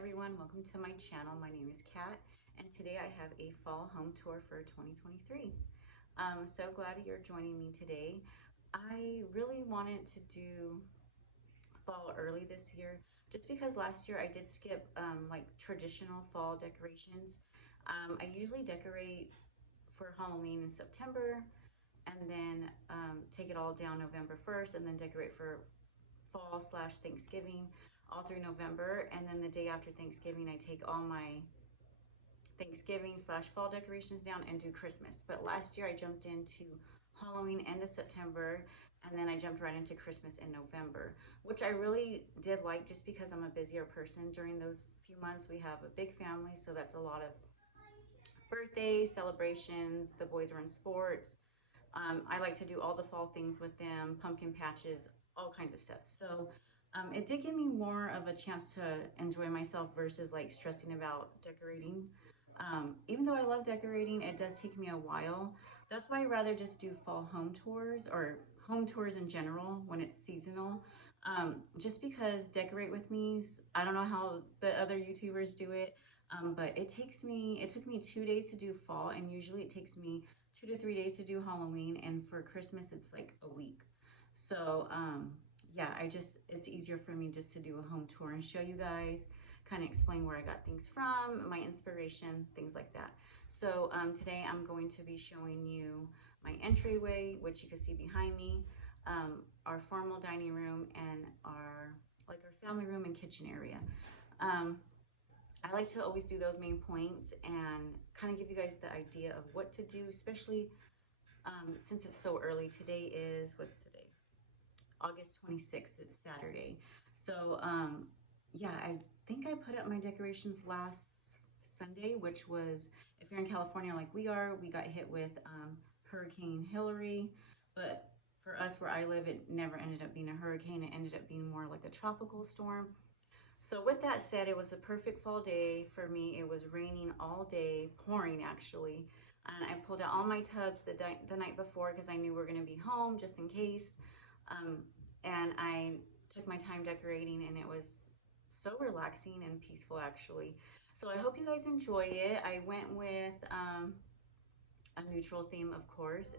everyone, welcome to my channel. My name is Kat, and today I have a fall home tour for 2023. So glad you're joining me today. I really wanted to do fall early this year just because last year I did skip like traditional fall decorations. I usually decorate for Halloween in September and then take it all down November 1st and then decorate for fall slash Thanksgiving all through November, and then the day after Thanksgiving I take all my Thanksgiving slash fall decorations down and do Christmas. But last year I jumped into Halloween end of September, and then I jumped right into Christmas in November, which I really did like just because I'm a busier person during those few months. We have a big family, so that's a lot of birthdays, celebrations, the boys are in sports. I like to do all the fall things with them, pumpkin patches, all kinds of stuff. So it did give me more of a chance to enjoy myself versus like stressing about decorating. Even though I love decorating, it does take me a while. That's why I rather just do fall home tours or home tours in general when it's seasonal. Just because decorate with me, I don't know how the other YouTubers do it, but it took me 2 days to do fall, and usually it takes me 2 to 3 days to do Halloween, and for Christmas it's like a week. So yeah, it's easier for me just to do a home tour and show you guys, kind of explain where I got things from, my inspiration, things like that. So today I'm going to be showing you my entryway, which you can see behind me, our formal dining room, and our family room and kitchen area. I like to always do those main points and kind of give you guys the idea of what to do, especially since it's so early. Today is, what's today? August 26th, it's Saturday. So yeah, I think I put up my decorations last Sunday, which was, if you're in California like we are, we got hit with Hurricane Hillary, but for us where I live, it never ended up being a hurricane. It ended up being more like a tropical storm. So with that said, it was a perfect fall day for me. It was raining all day, pouring actually. And I pulled out all my tubs the night before because I knew we were gonna be home just in case. And I took my time decorating, and it was so relaxing and peaceful actually. So I hope you guys enjoy it. I went with a neutral theme, of course.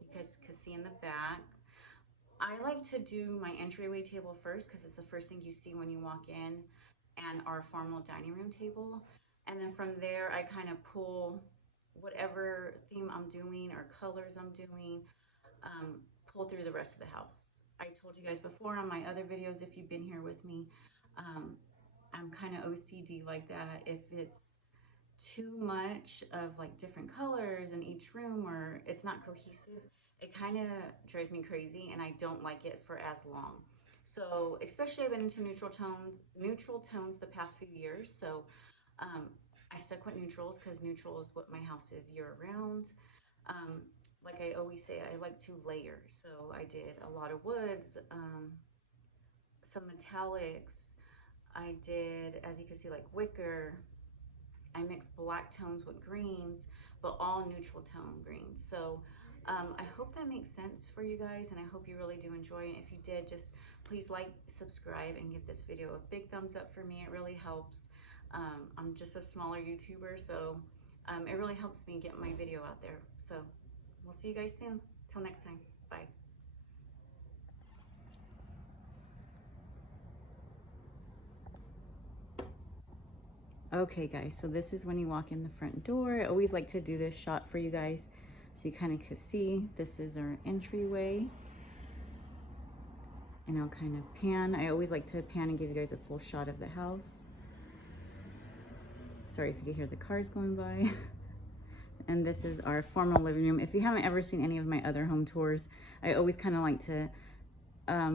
You guys can see in the back. I like to do my entryway table first because it's the first thing you see when you walk in, and our formal dining room table. And then from there, I kind of pull whatever theme I'm doing or colors I'm doing, pull through the rest of the house. I told you guys before on my other videos, if you've been here with me, I'm kind of OCD like that. If it's too much of like different colors in each room or it's not cohesive, it kind of drives me crazy, and I don't like it for as long. So especially I've been into neutral tones the past few years. So I stuck with neutrals because neutral is what my house is year round. Like I always say, I like to layer. So I did a lot of woods, some metallics. I did, as you can see, like wicker. I mixed black tones with greens, but all neutral tone greens. So I hope that makes sense for you guys, and I hope you really do enjoy it. If you did, just please like, subscribe, and give this video a big thumbs up for me. It really helps. I'm just a smaller YouTuber, so it really helps me get my video out there. So we'll see you guys soon. Till next time. Bye. Okay guys, so this is when you walk in the front door. I always like to do this shot for you guys so you kind of can see. This is our entryway, and I'll kind of pan. I always like to pan and give you guys a full shot of the house. Sorry if you can hear the cars going by. And this is our formal living room. If you haven't ever seen any of my other home tours, I always kind of like to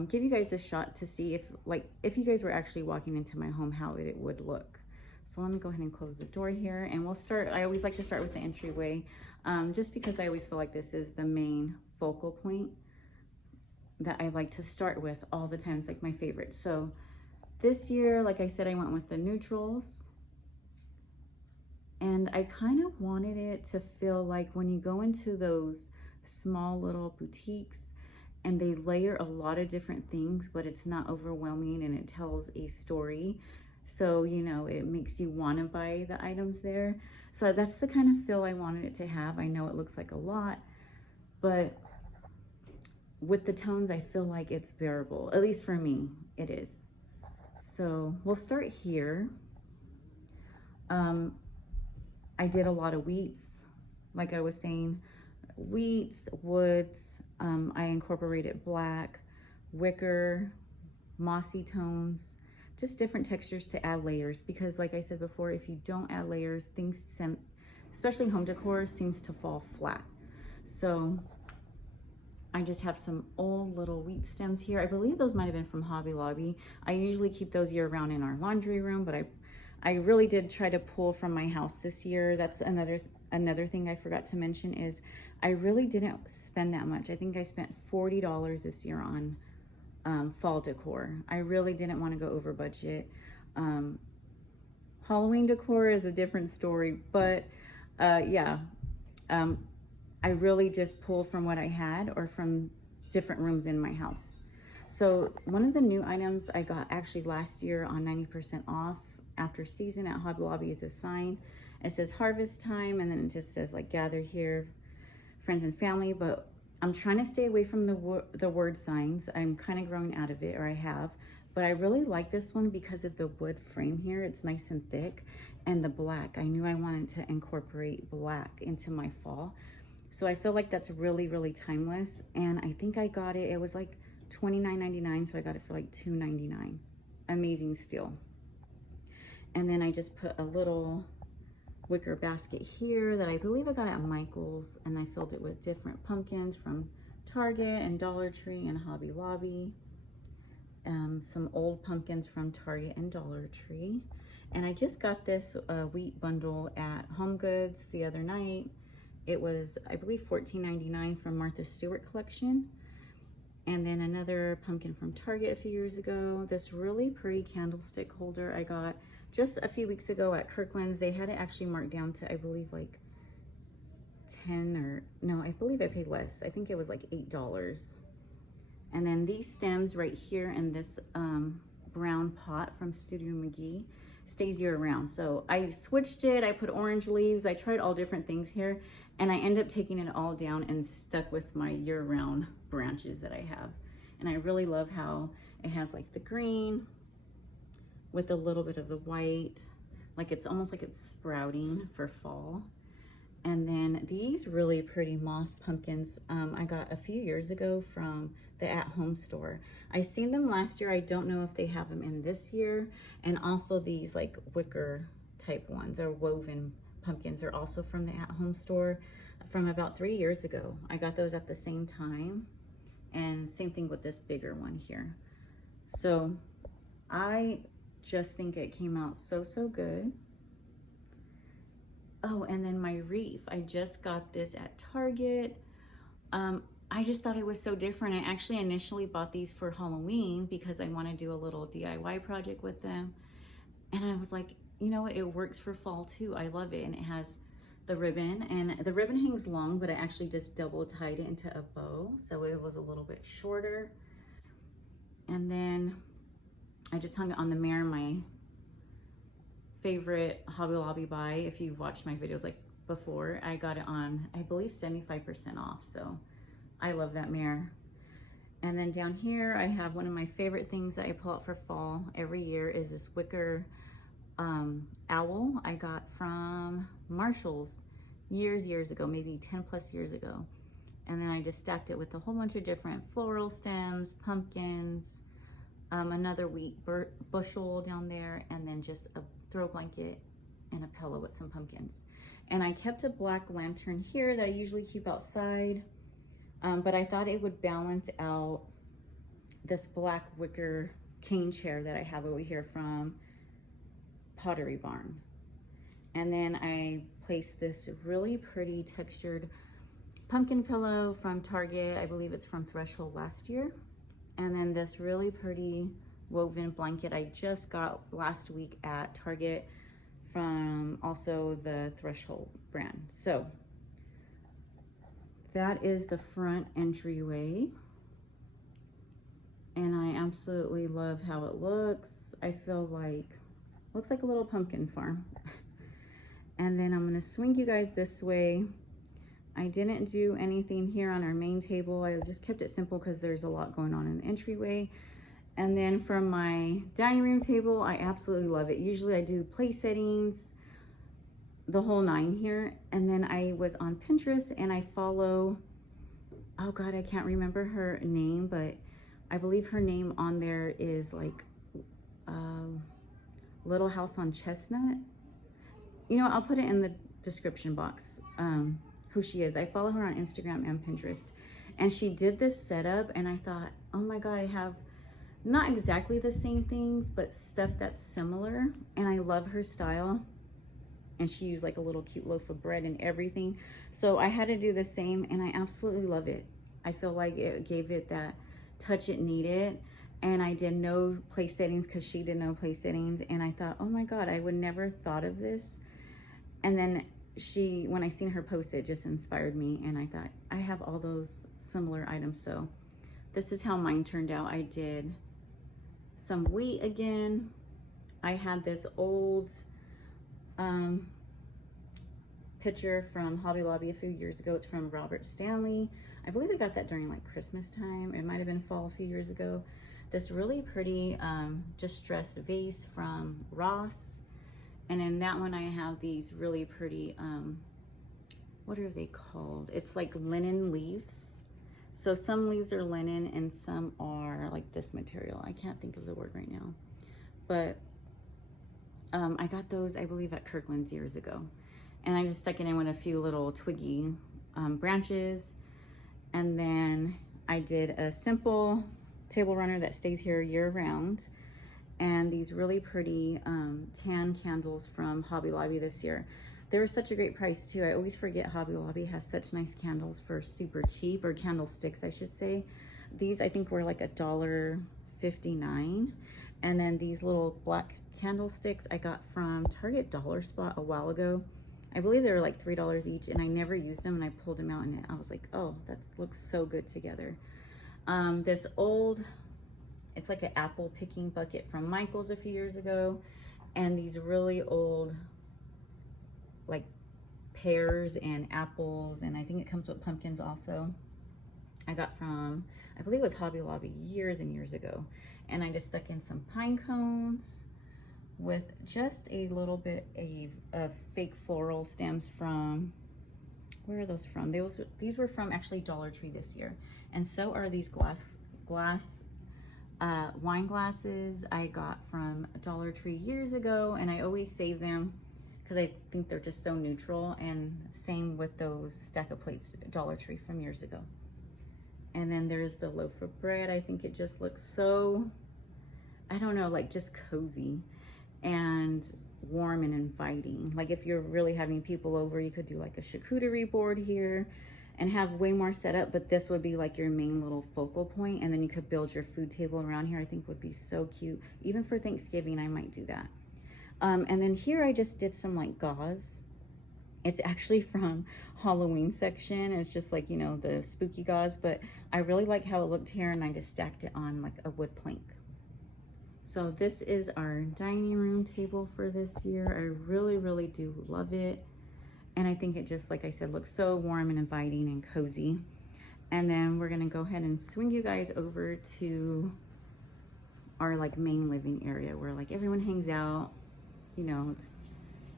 give you guys a shot to see if you guys were actually walking into my home, how it would look. So let me go ahead and close the door here, and we'll start. I always like to start with the entryway, just because I always feel like this is the main focal point that I like to start with all the time. It's like my favorite. So this year, like I said, I went with the neutrals, and I kind of wanted it to feel like when you go into those small little boutiques and they layer a lot of different things, but it's not overwhelming and it tells a story. So, you know, it makes you want to buy the items there. So that's the kind of feel I wanted it to have. I know it looks like a lot, but with the tones, I feel like it's bearable. At least for me, it is. So we'll start here. I did a lot of wheats, like I was saying, wheats, woods. I incorporated black, wicker, mossy tones, just different textures to add layers, because like I said before, if you don't add layers, things, especially home decor, seems to fall flat. So I just have some old little wheat stems here. I believe those might have been from Hobby Lobby. I usually keep those year round in our laundry room, but I really did try to pull from my house this year. That's another thing I forgot to mention is I really didn't spend that much. I think I spent $40 this year on fall decor. I really didn't want to go over budget. Halloween decor is a different story, but yeah, I really just pulled from what I had or from different rooms in my house. So one of the new items I got actually last year on 90% off after season at Hobby Lobby is a sign. It says harvest time, and then it just says like gather here, friends and family, but I'm trying to stay away from the word signs. I'm kind of growing out of it, or I have, but I really like this one because of the wood frame here. It's nice and thick, and the black. I knew I wanted to incorporate black into my fall. So I feel like that's really, really timeless. And I think I got it, it was like $29.99, so I got it for like $2.99. Amazing steal. And then I just put a little wicker basket here that I believe I got at Michael's, and I filled it with different pumpkins from Target and Dollar Tree and Hobby Lobby. Some old pumpkins from Target and Dollar Tree. And I just got this wheat bundle at Home Goods the other night. It was, I believe, $14.99 from Martha Stewart collection. And then another pumpkin from Target a few years ago. This really pretty candlestick holder I got just a few weeks ago at Kirkland's. They had it actually marked down to, I believe, like 10 or, no, I believe I paid less. I think it was like $8. And then these stems right here in this brown pot from Studio McGee stays year round. So I switched it, I put orange leaves, I tried all different things here, and I ended up taking it all down and stuck with my year-round branches that I have. And I really love how it has like the green with a little bit of the white, like it's almost like it's sprouting for fall. And then these really pretty moss pumpkins I got a few years ago from the at-home store. I seen them last year. I don't know if they have them in this year. And also these like wicker type ones or woven pumpkins are also from the at-home store from about 3 years ago. I got those at the same time, and same thing with this bigger one here. So I just think it came out so good. Oh, and then my wreath, I just got this at Target. I just thought it was so different. I actually initially bought these for Halloween because I want to do a little DIY project with them. And I was like, you know what, it works for fall too. I love it. And it has the ribbon, and the ribbon hangs long, but I actually just double tied it into a bow, so it was a little bit shorter. And then I just hung it on the mirror, my favorite Hobby Lobby buy. If you've watched my videos like before, I got it on, I believe, 75% off, so I love that mirror. And then down here I have one of my favorite things that I pull out for fall every year is this wicker owl I got from Marshall's years ago, maybe 10 plus years ago. And then I just stacked it with a whole bunch of different floral stems, pumpkins, another wheat bushel down there, and then just a throw blanket and a pillow with some pumpkins. And I kept a black lantern here that I usually keep outside, but I thought it would balance out this black wicker cane chair that I have over here from Pottery Barn. And then I placed this really pretty textured pumpkin pillow from Target. I believe it's from Threshold last year. And then this really pretty woven blanket I just got last week at Target from also the Threshold brand. So that is the front entryway. And I absolutely love how it looks. I feel like Looks like a little pumpkin farm. And then I'm gonna swing you guys this way. I didn't do anything here on our main table. I just kept it simple because there's a lot going on in the entryway. And then from my dining room table, I absolutely love it. Usually I do place settings, the whole nine here. And then I was on Pinterest and I follow, oh God, I can't remember her name, but I believe her name on there is like Little House on Chestnut. You know, I'll put it in the description box, who she is. I follow her on Instagram and Pinterest. And she did this setup and I thought, oh my God, I have not exactly the same things, but stuff that's similar. And I love her style. And she used like a little cute loaf of bread and everything. So I had to do the same and I absolutely love it. I feel like it gave it that touch it needed. And I did no place settings because she did no place settings. And I thought, oh my God, I would never thought of this. And then when I seen her post, it just inspired me. And I thought, I have all those similar items. So this is how mine turned out. I did some wheat again. I had this old picture from Hobby Lobby a few years ago. It's from Robert Stanley. I believe I got that during like Christmas time. It might have been fall a few years ago. This really pretty distressed vase from Ross. And in that one, I have these really pretty, what are they called? It's like linen leaves. So some leaves are linen and some are like this material. I can't think of the word right now. But I got those, I believe, at Kirkland's years ago. And I just stuck it in with a few little twiggy branches. And then I did a simple table runner that stays here year round. And these really pretty tan candles from Hobby Lobby this year. They were such a great price too. I always forget Hobby Lobby has such nice candles for super cheap, or candlesticks I should say. These I think were like $1.59. And then these little black candlesticks I got from Target Dollar Spot a while ago. I believe they were like $3 each, and I never used them, and I pulled them out and I was like, oh, that looks so good together. This old, it's like an apple picking bucket from Michael's a few years ago. And these really old, like pears and apples. And I think it comes with pumpkins also. I got from, I believe it was Hobby Lobby years and years ago. And I just stuck in some pine cones with just a little bit of fake floral stems from, where are those from? These were from actually Dollar Tree this year. And so are these glass wine glasses I got from Dollar Tree years ago, and I always save them because I think they're just so neutral. And same with those stack of plates Dollar Tree from years ago. And then there's the loaf of bread. I think it just looks so, I don't know, like just cozy and warm and inviting. Like if you're really having people over, you could do like a charcuterie board here and have way more set up, but this would be like your main little focal point, and then you could build your food table around here. I think would be so cute. Even for Thanksgiving, I might do that. And then here I just did some like gauze. It's actually from Halloween section. It's just like, you know, the spooky gauze, but I really like how it looked here, and I just stacked it on like a wood plank. So this is our dining room table for this year. I really, really do love it. And I think it just, like I said, looks so warm and inviting and cozy. And then we're gonna go ahead and swing you guys over to our like main living area where like everyone hangs out. You know, it's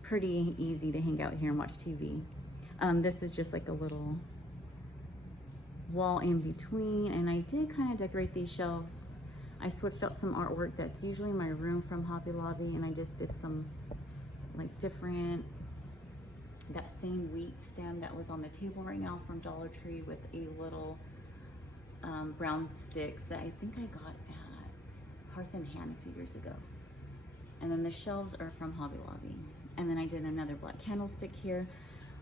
pretty easy to hang out here and watch TV. This is just like a little wall in between. And I did kind of decorate these shelves. I switched out some artwork that's usually in my room from Hobby Lobby, and I just did some like different, that same wheat stem that was on the table right now from Dollar Tree with a little brown sticks that I think I got at Hearth and Hand a few years ago. And then the shelves are from Hobby Lobby. And then I did another black candlestick here.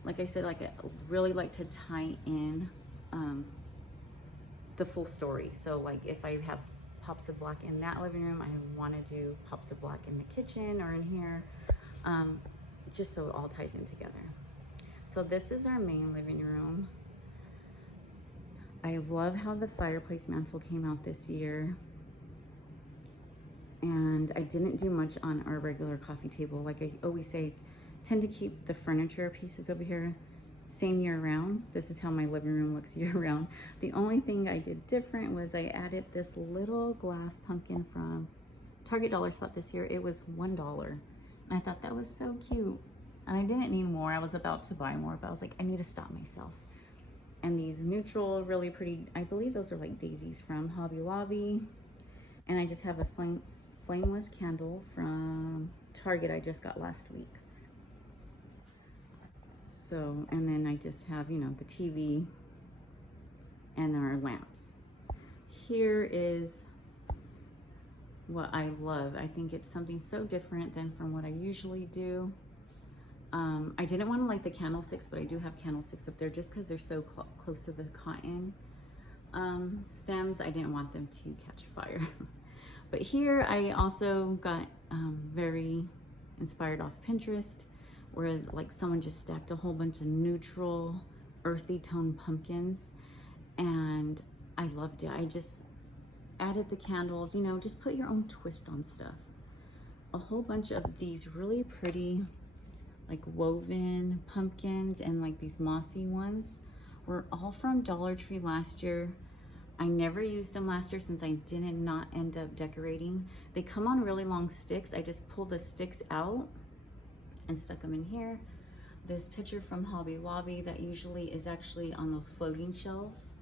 Like I said, like I really like to tie in the full story. So like if I have pops of black in that living room, I want to do pops of black in the kitchen or in here, just so it all ties in together. So this is our main living room. I love how the fireplace mantle came out this year. And I didn't do much on our regular coffee table. Like I always say, tend to keep the furniture pieces over here same year round. This is how my living room looks year round. The only thing I did different was I added this little glass pumpkin from Target Dollar Spot this year. It was $1. And I thought that was so cute. And I didn't need more. I was about to buy more, but I was like, I need to stop myself. And these neutral, really pretty, I believe those are like daisies from Hobby Lobby. And I just have a flameless candle from Target I just got last week. So, and then I just have, you know, the TV and our lamps. Here is what I love. I think it's something so different than from what I usually do. I didn't want to light the candlesticks, but I do have candlesticks up there just because they're so close to the cotton stems. I didn't want them to catch fire. But here I also got very inspired off Pinterest, where like someone just stacked a whole bunch of neutral, earthy tone pumpkins, and I loved it. I just added the candles, you know, just put your own twist on stuff. A whole bunch of these really pretty like woven pumpkins and like these mossy ones were all from Dollar Tree last year. I never used them last year since I didn't not end up decorating. They come on really long sticks. I just pulled the sticks out and stuck them in here. This picture from Hobby Lobby that usually is actually on those floating shelves,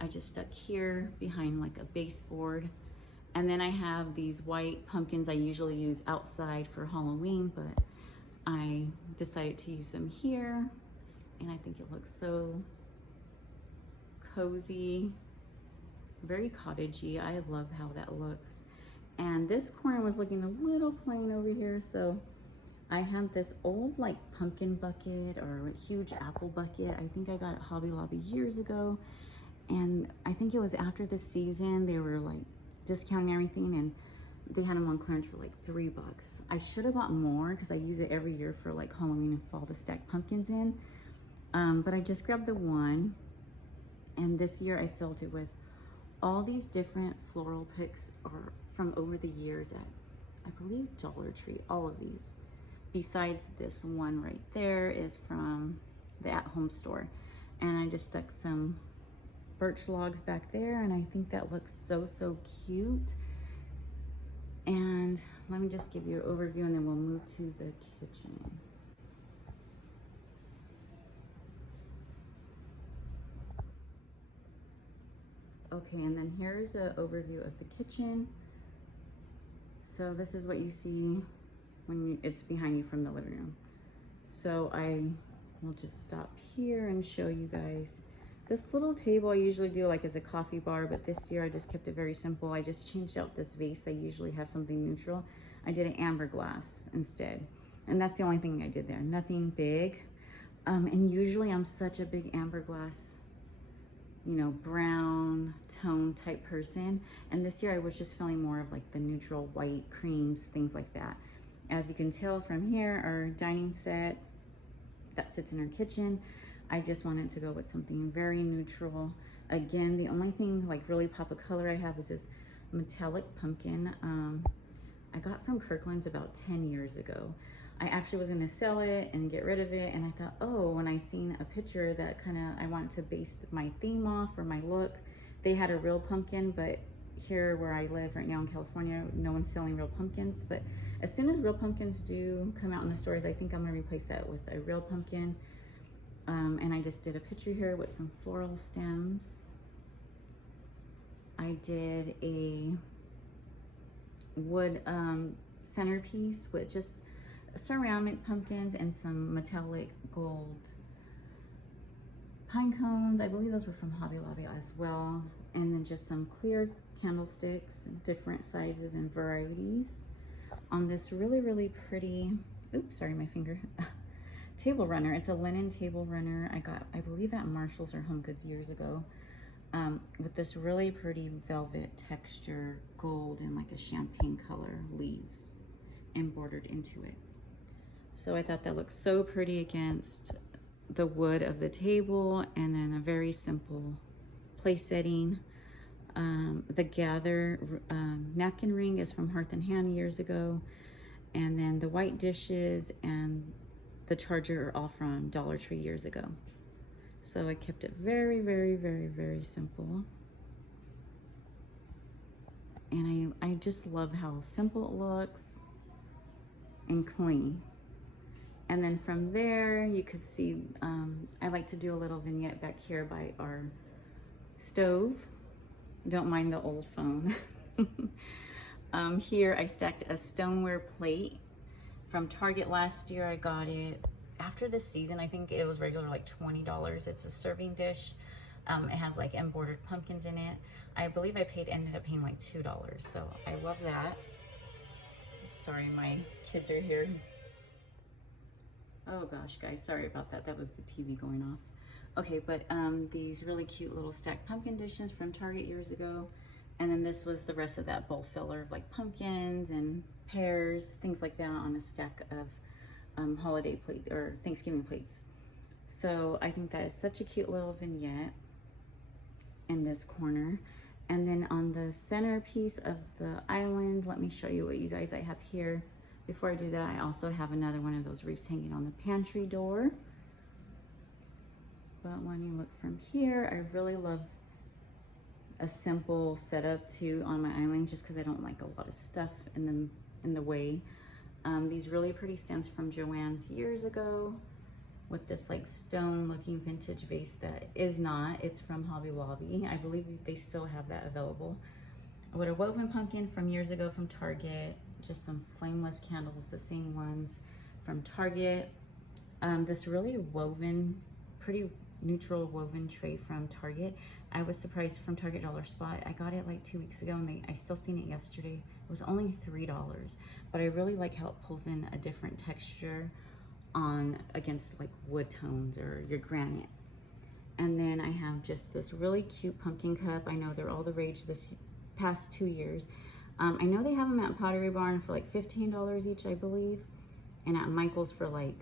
I just stuck here behind like a baseboard. And then I have these white pumpkins I usually use outside for Halloween, but I decided to use them here. And I think it looks so cozy, very cottagey. I love how that looks. And this corner was looking a little plain over here, so I had this old like pumpkin bucket or huge apple bucket. I think I got at Hobby Lobby years ago. And I think it was after the season, they were like discounting everything and they had them on clearance for like $3. I should have bought more because I use it every year for like Halloween and fall to stack pumpkins in. But I just grabbed the one, and this year I filled it with all these different floral picks are from over the years at, I believe, Dollar Tree, all of these. Besides this one right there is from the at-home store. And I just stuck some birch logs back there, and I think that looks so, so cute. And let me just give you an overview and then we'll move to the kitchen. Okay, and then here's an overview of the kitchen. So this is what you see when it's behind you from the living room. So I will just stop here and show you guys. This little table I usually do like as a coffee bar, but this year I just kept it very simple. I just changed out this vase. I usually have something neutral. I did an amber glass instead. And that's the only thing I did there, nothing big. And usually I'm such a big amber glass, you know, brown tone type person. And this year I was just feeling more of like the neutral white creams, things like that. As you can tell from here, our dining set that sits in our kitchen, I just wanted to go with something very neutral. Again, the only thing like really pop of color I have is this metallic pumpkin. I got from Kirkland's about 10 years ago. I actually was gonna sell it and get rid of it, and I thought, oh, when I seen a picture that kind of I wanted to base my theme off or my look, they had a real pumpkin, but here where I live right now in California, no one's selling real pumpkins. But as soon as real pumpkins do come out in the stores, I think I'm gonna replace that with a real pumpkin. And I just did a picture here with some floral stems. I did a wood centerpiece with just ceramic pumpkins and some metallic gold pine cones. I believe those were from Hobby Lobby as well. And then just some clear candlesticks, different sizes and varieties on this really, really pretty, oops, sorry, my finger, table runner. It's a linen table runner I got, I believe, at Marshall's or Home Goods years ago, with this really pretty velvet texture, gold and like a champagne color leaves embroidered into it. So I thought that looked so pretty against the wood of the table, and then a very simple place setting. The Gather napkin ring is from Hearth and Hand years ago. And then the white dishes and the charger are all from Dollar Tree years ago. So I kept it very, very, very, very simple. And I just love how simple it looks and clean. And then from there, you could see, I like to do a little vignette back here by our stove. Don't mind the old phone. Here I stacked a stoneware plate from Target last year. I got it after the season. I think it was regular like $20. It's a serving dish. It has like embroidered pumpkins in it. I believe I ended up paying like $2. So I love that. Sorry, my kids are here. Oh gosh, guys, sorry about that. That was the TV going off. Okay, but these really cute little stacked pumpkin dishes from Target years ago. And then this was the rest of that bowl filler of like pumpkins and pears, things like that on a stack of holiday plate or Thanksgiving plates. So I think that is such a cute little vignette in this corner. And then on the centerpiece of the island, let me show you what you guys I have here. Before I do that, I also have another one of those wreaths hanging on the pantry door. But when you look from here, I really love a simple setup too on my island, just because I don't like a lot of stuff in the way. These really pretty stands from Joann's years ago with this like stone looking vintage vase that is not, it's from Hobby Lobby. I believe they still have that available. With a woven pumpkin from years ago from Target, just some flameless candles, the same ones from Target. This really woven, pretty neutral woven tray from Target. I was surprised from Target Dollar Spot. I got it like 2 weeks ago and I still seen it yesterday. It was only $3, but I really like how it pulls in a different texture on against like wood tones or your granite. And then I have just this really cute pumpkin cup. I know they're all the rage this past 2 years. I know they have them at Pottery Barn for like $15 each, I believe. And at Michael's for like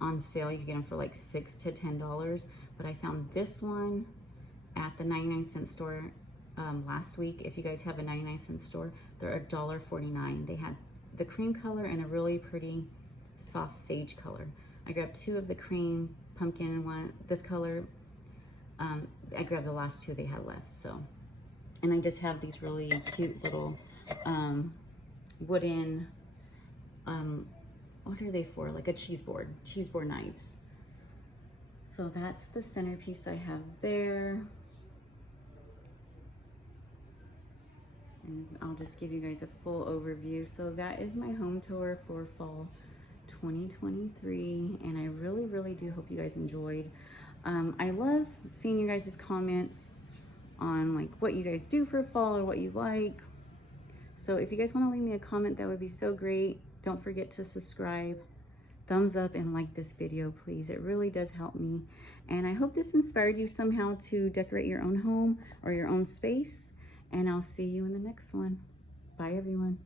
on sale, you can get them for like $6 to $10. But I found this one at the 99-cent store last week. If you guys have a 99-cent store, they're $1.49. They had the cream color and a really pretty soft sage color. I grabbed 2 of the cream pumpkin one, this color. I grabbed the last 2 they had left. So, and I just have these really cute little wooden, what are they for? Like a cheese board knives. So that's the centerpiece I have there. And I'll just give you guys a full overview. So that is my home tour for fall 2023. And I really, really do hope you guys enjoyed. I love seeing you guys' comments on like what you guys do for fall or what you like. So if you guys want to leave me a comment, that would be so great. Don't forget to subscribe, thumbs up, and like this video, please. It really does help me. And I hope this inspired you somehow to decorate your own home or your own space. And I'll see you in the next one. Bye, everyone.